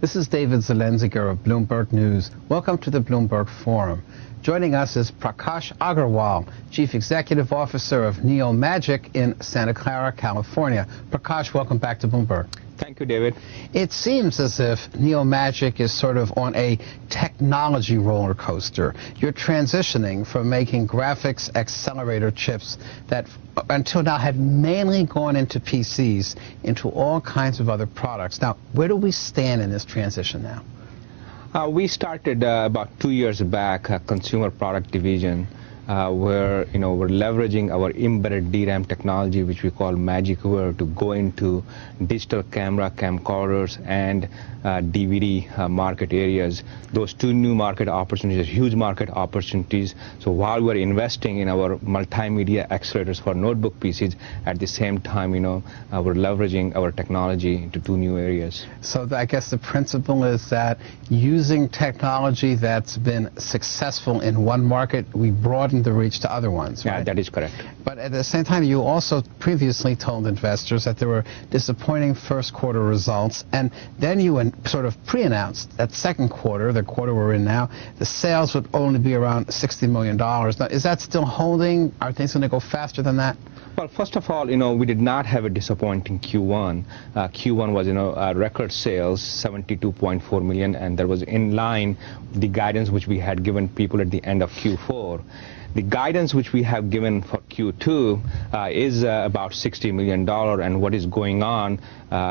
This is David Zelenziger of Bloomberg News. Welcome to the Bloomberg Forum. Joining us is Prakash Agarwal, Chief Executive Officer of NeoMagic in Santa Clara, California. Prakash, welcome back to Bloomberg. Thank you, David. It seems as if NeoMagic is sort of on a technology roller coaster. You're transitioning from making graphics accelerator chips that until now had mainly gone into PCs into all kinds of other products. Now, where do we stand in this transition now? We started about 2 years back a consumer product division where we're leveraging our embedded DRAM technology, which we call MagicWare, to go into digital camera, camcorders, and DVD market areas. Those two new market opportunities, huge market opportunities. So while we're investing in our multimedia accelerators for notebook PCs, at the same time, we're leveraging our technology into two new areas. So I guess the principle is that using technology that's been successful in one market, we broaden the reach to other ones, right? Yeah, that is correct. But at the same time, you also previously told investors that there were disappointing first quarter results, and then you sort of pre-announced that second quarter, the quarter we're in now, the sales would only be around $60 million. Now, is that still holding? Are things going to go faster than that? Well, first of all, we did not have a disappointing Q1. Q1 was, record sales, 72.4 million, and that was in line with the guidance which we had given people at the end of Q4. The guidance which we have given for Q2 is about $60 million, and what is going on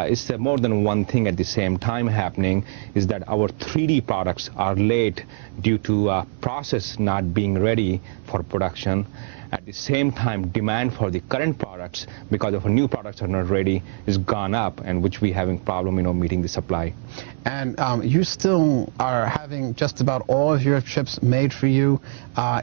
is more than one thing at the same time happening, is that our 3D products are late due to process not being ready for production. At the same time, demand for the current products, because of our new products are not ready, is gone up, and which we having problem, meeting the supply. And you still are having just about all of your chips made for you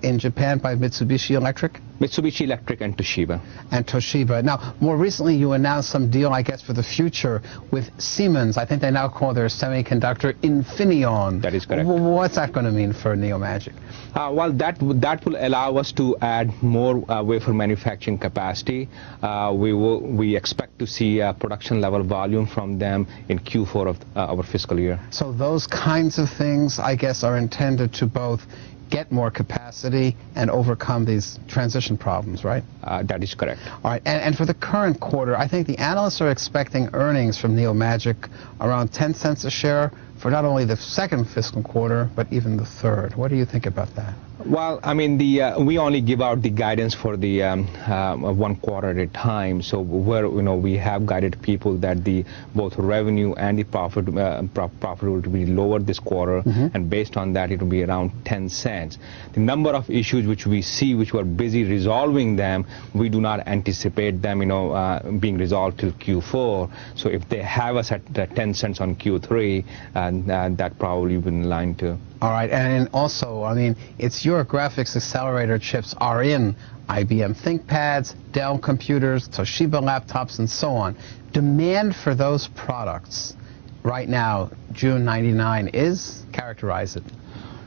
in Japan by Mitsubishi Electric? Mitsubishi Electric and Toshiba. And Toshiba. Now, more recently, you announced some deal, I guess, for the future with Siemens. I think they now call their semiconductor Infineon. That is correct. What's that going to mean for NeoMagic? Well, that will allow us to add more wafer manufacturing capacity. We expect to see production level volume from them in Q4 of our fiscal year. So those kinds of things, I guess, are intended to both get more capacity and overcome these transition problems, right? That is correct. All right, and for the current quarter, I think the analysts are expecting earnings from NeoMagic around 10 cents a share for not only the second fiscal quarter, but even the third. What do you think about that? Well, I mean, we only give out the guidance for the 1 quarter at a time. So we have guided people that both revenue and the profit will be lower this quarter, and based on that, it will be around 10 cents. The number of issues which we see, which we're busy resolving them, we do not anticipate them, being resolved till Q4. So if they have us at 10 cents on Q3, that probably will in line too. All right, and also, I mean, it's your graphics accelerator chips are in IBM ThinkPads, Dell computers, Toshiba laptops, and so on. Demand for those products right now, June '99, is? Characterize it.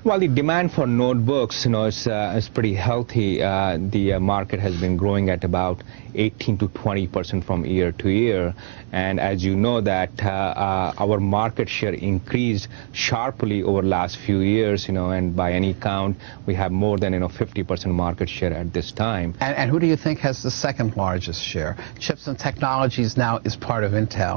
Well, the demand for notebooks, is pretty healthy. The market has been growing at about 18 to 20% from year to year, and as you know that our market share increased sharply over the last few years, and by any count, we have more than 50% market share at this time. And who do you think has the second largest share? Chips and Technologies now is part of Intel.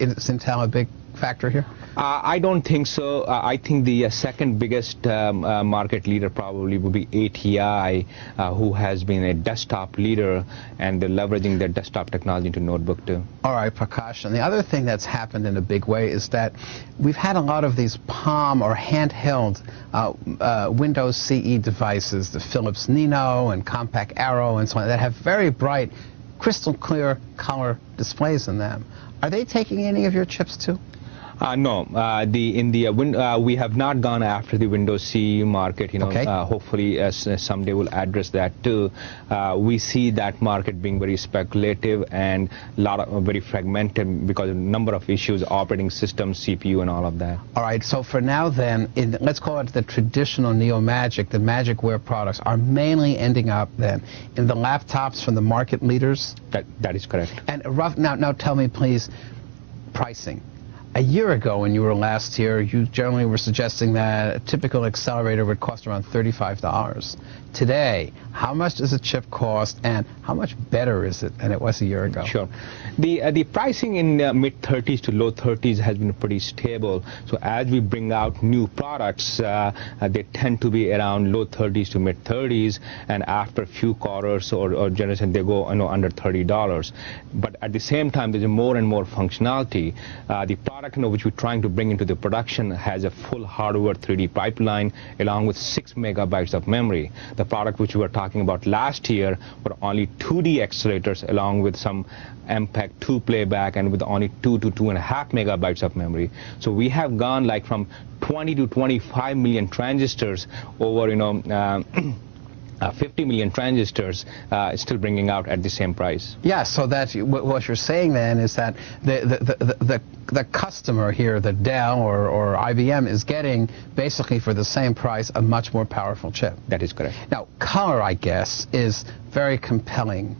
Is Intel a big factor here? I don't think so. I think the second biggest market leader probably would be ATI, who has been a desktop leader, and they're leveraging their desktop technology into notebook too. All right, Prakash. And the other thing that's happened in a big way is that we've had a lot of these Palm or handheld Windows CE devices, the Philips Nino and Compact Arrow and so on, that have very bright, crystal clear color displays in them. Are they taking any of your chips too? No, we have not gone after the Windows CE market. Okay. Hopefully, someday we'll address that too. We see that market being very speculative and very fragmented because of a number of issues, operating systems, CPU, and all of that. All right. So for now, then, let's call it the traditional NeoMagic. The MagicWare products are mainly ending up then in the laptops from the market leaders. That is correct. And now tell me, please, pricing. A year ago, when you were last here, you generally were suggesting that a typical accelerator would cost around $35. Today, how much does a chip cost, and how much better is it than it was a year ago? Sure. The pricing in mid-30s to low 30s has been pretty stable. So as we bring out new products, they tend to be around low 30s to mid-30s, and after a few quarters or generations, they go under $30. But at the same time, there's more and more functionality. The product which we're trying to bring into the production has a full hardware 3D pipeline along with 6 megabytes of memory. The product which we were talking about last year were only 2D accelerators along with some MPEG-2 playback and with only 2 to 2.5 megabytes of memory. So we have gone like from 20 to 25 million transistors over 50 million transistors, still bringing out at the same price. Yeah, so that what you're saying then is that the customer here, the Dell or IBM, is getting basically for the same price a much more powerful chip. That is correct. Now, color, I guess, is very compelling.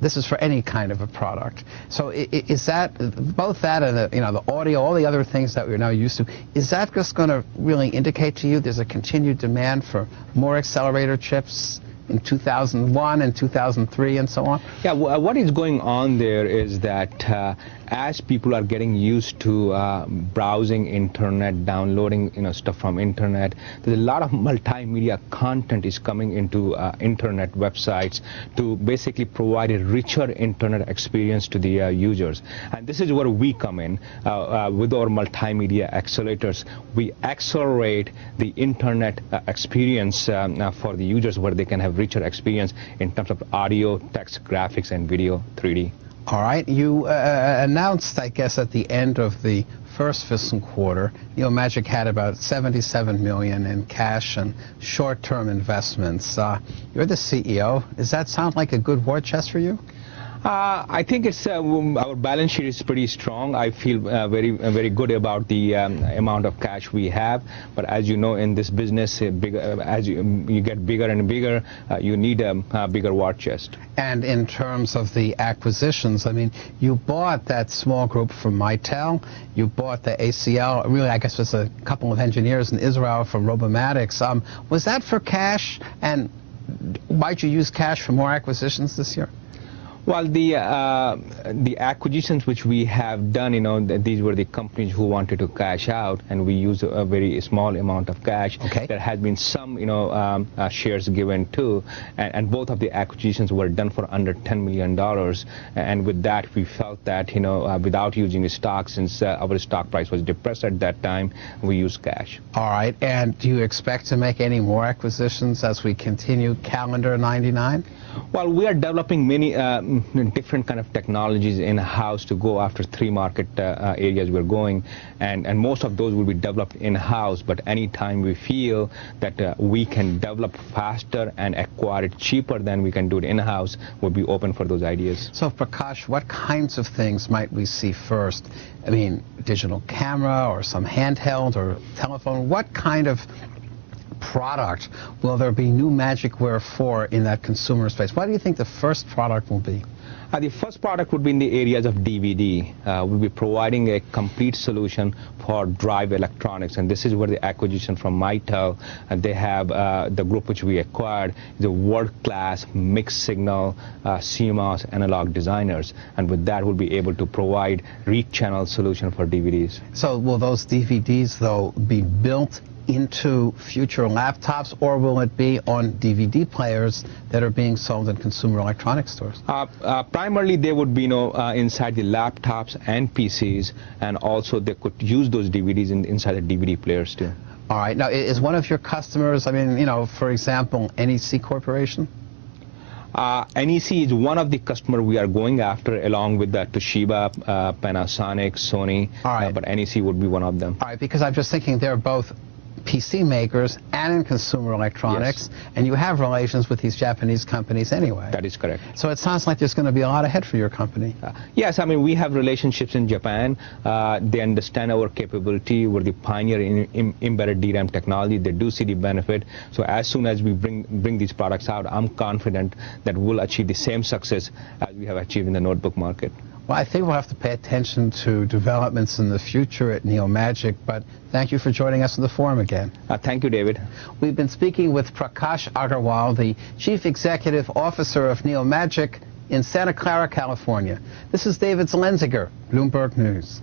This is for any kind of a product. So is that, both that and the audio, all the other things that we're now used to, is that just going to really indicate to you there's a continued demand for more accelerator chips in 2001 and 2003 and so on? Yeah, what is going on there is that as people are getting used to browsing internet, downloading stuff from internet, there's a lot of multimedia content is coming into internet websites to basically provide a richer internet experience to the users. And this is where we come in with our multimedia accelerators. We accelerate the internet experience for the users, where they can have richer experience in terms of audio, text, graphics, and video 3D. All right. You announced, I guess, at the end of the first fiscal quarter, NeoMagic had about $77 million in cash and short-term investments. You're the CEO. Does that sound like a good war chest for you? I think it's our balance sheet is pretty strong. I feel very good about the amount of cash we have. But as you know, in this business, as you get bigger and bigger, you need a bigger war chest. And in terms of the acquisitions, I mean, you bought that small group from Mitel. You bought the ACL. Really, I guess it was a couple of engineers in Israel from Robomatics. Was that for cash? And might you use cash for more acquisitions this year? Well, the acquisitions which we have done, these were the companies who wanted to cash out, and we used a very small amount of cash. Okay. There has been some, shares given too, and both of the acquisitions were done for under $10 million. And with that, we felt that, without using the stock, since our stock price was depressed at that time, we used cash. All right. And do you expect to make any more acquisitions as we continue calendar 99? Well, we are developing many different kind of technologies in-house to go after 3 market areas we're going, and most of those will be developed in-house. But anytime we feel that we can develop faster and acquire it cheaper than we can do it in-house, we'll be open for those ideas. So, Prakash, what kinds of things might we see first? I mean, digital camera or some handheld or telephone? What kind of product will there be new Magicware for in that consumer space? What do you think the first product will be? The first product would be in the areas of DVD. We'll be providing a complete solution for drive electronics, and this is where the acquisition from Mitel, and they have the group which we acquired, is a world-class mixed signal CMOS analog designers, and with that we'll be able to provide read channel solution for DVDs. So will those DVDs, though, be built into future laptops, or will it be on DVD players that are being sold in consumer electronics stores? Primarily, they would be inside the laptops and PCs, and also they could use those DVDs inside the DVD players too. All right. Now, is one of your customers, I mean, for example, NEC Corporation? NEC is one of the customers we are going after, along with Toshiba, Panasonic, Sony. All right. But NEC would be one of them. All right, because I'm just thinking they're both PC makers and in consumer electronics, yes, and you have relations with these Japanese companies anyway. That is correct. So it sounds like there's going to be a lot ahead for your company. Yes, I mean, we have relationships in Japan. They understand our capability. We're the pioneer in embedded DRAM technology. They do see the benefit. So as soon as we bring these products out, I'm confident that we'll achieve the same success as we have achieved in the notebook market. Well, I think we'll have to pay attention to developments in the future at NeoMagic, but thank you for joining us in the forum again. Thank you, David. We've been speaking with Prakash Agarwal, the Chief Executive Officer of NeoMagic in Santa Clara, California. This is David Zelenziger, Bloomberg News.